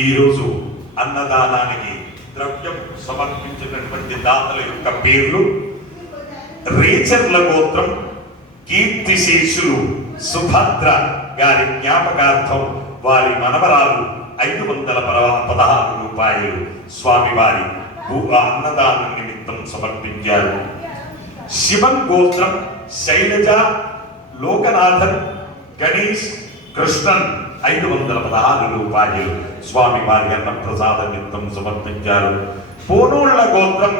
ఈరోజు అన్నదానానికి ద్రవ్యం సమర్పించినటువంటి దాతల యొక్క పేర్లు: రేచర్ల గోత్రం కీర్తిశేషులు సుభద్ర గారి జ్ఞాపకార్థం వారి మనవరాలు 516 రూపాయలు స్వామివారి అన్నదానం నిమిత్తం సమర్పించారు. శివన్ గోత్రం శైలజ లోకనాథన్ గణేష్ కృష్ణన్ 516 రూపాయలు స్వామివారి అన్నప్రసాద నిమిత్తం సమర్పించారు. పోనోళ్ల గోత్రం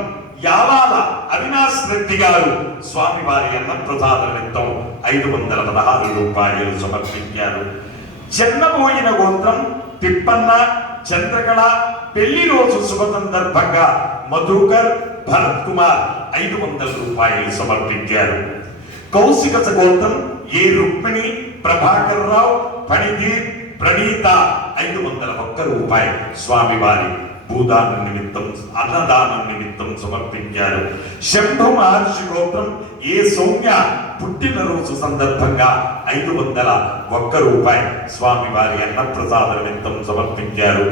యావాల అవినాష్ రెడ్డి గారు స్వామివారి అన్నప్రసాద నిమిత్తం 516 రూపాయలు సమర్పించారు. చెన్నబోయిన గోత్రం తిప్పన్న చంద్రకళ పెళ్లి రోజు శుభ సందర్భంగా మధుకర్ భరత్ కుమార్ 500 రూపాయలు సమర్పించారు. కౌశిక గోత్రం ఏ రుక్మిణి ప్రభాకర్ రావు పణిధీర్ ప్రణీత 501 రూపాయలు స్వామివారి భూదాన నిమిత్తం అన్నదానం నిమిత్తం సమర్పించారు. శంభు మహర్షి గోత్రం ఏ సౌమ్య పుట్టినరోజు సందర్భంగా 501 రూపాయలు స్వామివారి అన్నప్రసాద నిమిత్తం సమర్పించారు.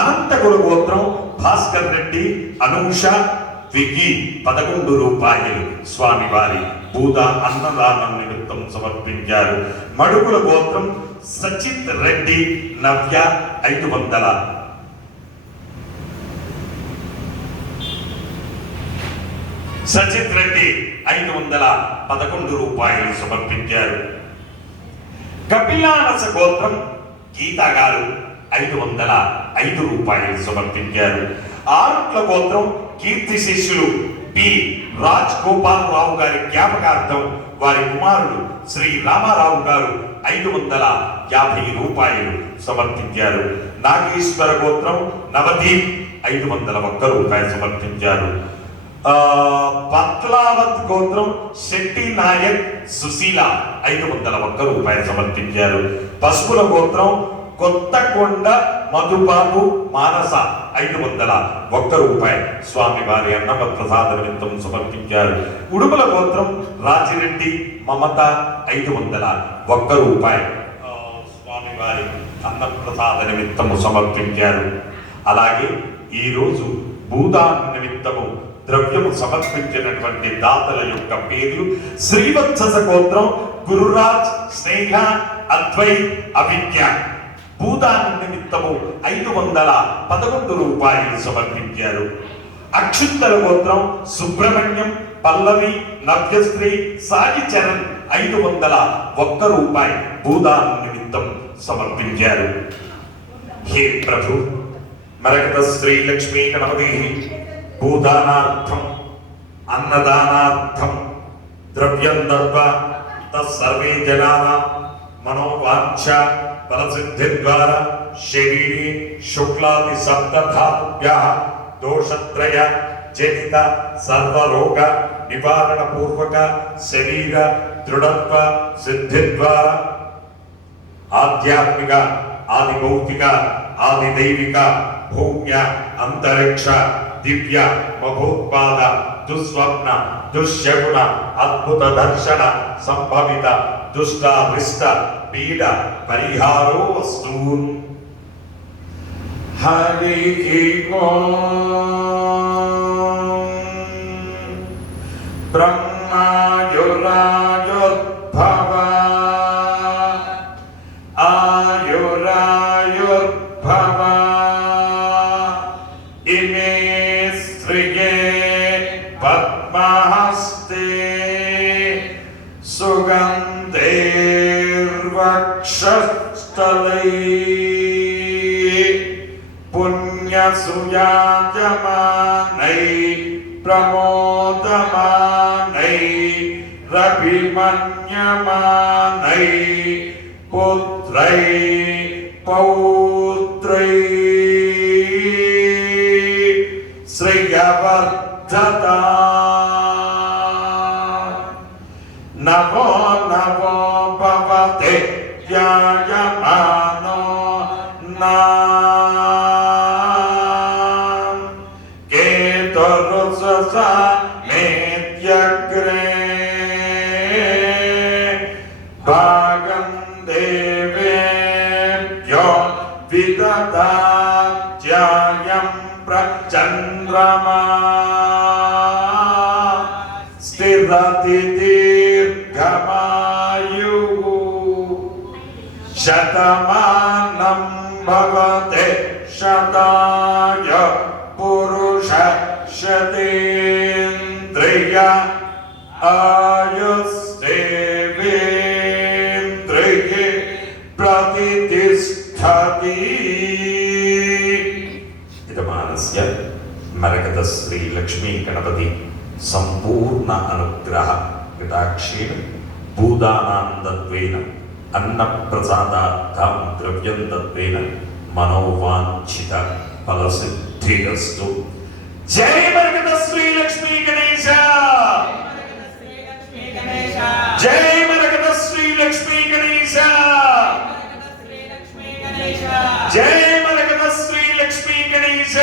అనంతకుల గోత్రం భాస్కర్ రెడ్డి అనూష విగి 11 రూపాయలు స్వామివారి అన్నదానం నిమిత్తం సమర్పించారు. మడుగుల గోత్రం సచిత్ రెడ్డి నవ్య 500 సచిత్ రెడ్డి 511 రూపాయలు సమర్పించారు. కపిలానస గోత్రం గీతా గారు 505 రూపాయలు సమర్పించారు. ఆరుట్ల గోత్రం కీర్తి శిష్యులు పి రాజ్ గోపాల్ రావు గారి జ్ఞాపకార్థం వారి కుమారుడు శ్రీ రామారావు గారు 550 రూపాయలు సమర్పించారు. నాగేశ్వర గోత్రం నవదీప్ 501 రూపాయలు సమర్పించారు. పత్లావత్ గోత్రం శెట్టి నాయక్ సుశీల 501 రూపాయలు సమర్పించారు. పసుపుల గోత్రం కొత్తకొండ మధుబాబు మానస 501 రూపాయలు స్వామివారి అన్నప్రసాద నిమిత్తం సమర్పించారు. ఉడుమల గోత్రం రాజిరెడ్డి మమత 501 రూపాయలు స్వామివారి అన్నప్రసాద నిమిత్తము సమర్పించారు. అలాగే ఈరోజు భూదాన నిమిత్తము ద్రవ్యము సమర్పించినటువంటి దాతల యొక్క పేర్లు: శ్రీవత్స గోత్రం గురురాజ్ స్నేహ అద్వైత్ అభిజ్ఞ భూదాన నిమిత్తము 511 రూపాయలు సమర్పించారు. అక్షుత్తల గోత్రం సుబ్రహ్మణ్యం పల్లవి నవ్యశ్రీ సాయి చరణ్ 501 రూపాయలు భూదాన నిమిత్తం సమర్పించారు. హే ప్రభు, మరకత శ్రీ లక్ష్మీ గణపతి భూదానార్థం అన్నదానార్థం ద్రవ్యం దత్వ తత్సర్వే జనానాం మనోవాంఛ ఫలసిద్ధి ద్వారా శరీరే శుక్లాది సప్తధాతుభ్యః దోషత్రయ జనిత సర్వరోగ నివారణ పూర్వక శరీర దృఢత్వ సిద్ధి ద్వారా ఆధ్యాత్మిక ఆది భౌతిక ఆది దైవిక భౌమ్య అంతరిక్ష దివ్య మహోత్పాద దుస్వప్న దుశ్శకున అద్భుత దర్శన సంభవిత దుష్టారిష్ట పీడ పరిహారో వస్తు. హరి ఓం బ్రహ్మాయురాయుర్భవ ఆయురాయుర్భవ ఇమే శ్రియే పద్మహస్తే సుగంధైర్వక్షస్థలై పుణ్యసుయాజమానై ప్రమోదమానై రభిమన్యమానై పుత్రై పౌత్రై శ్రియవర్ధత. నమో నమో భవతే ధ్యాయమానో నాం కేతురుససా మేత్యగ్రే భాగం దేవేభ్యో విదదామి. ధ్యాయం ప్రచంద్రమా స్థిరతి దీర్ఘమాయు శతమానం భవతే శతాయ పురుష శతేంద్రియ ఆయుస్సేవేంద్రియే ప్రతిష్ఠతి. యజమానస్య మరకత శ్రీ లక్ష్మీ గణపతి సంపూర్ణ అనుగ్రహ కటాక్షేణ భూదానాందత్వేన అన్నప్రసాదార్థం ద్రవ్యం తత్వేన మనోవాంఛిత ఫలసిద్ధిరస్తు. జై మరకత శ్రీ లక్ష్మీ గణేశ, జై మరకత శ్రీ లక్ష్మీ గణేశ, జై మరకత శ్రీ లక్ష్మీ గణేశ.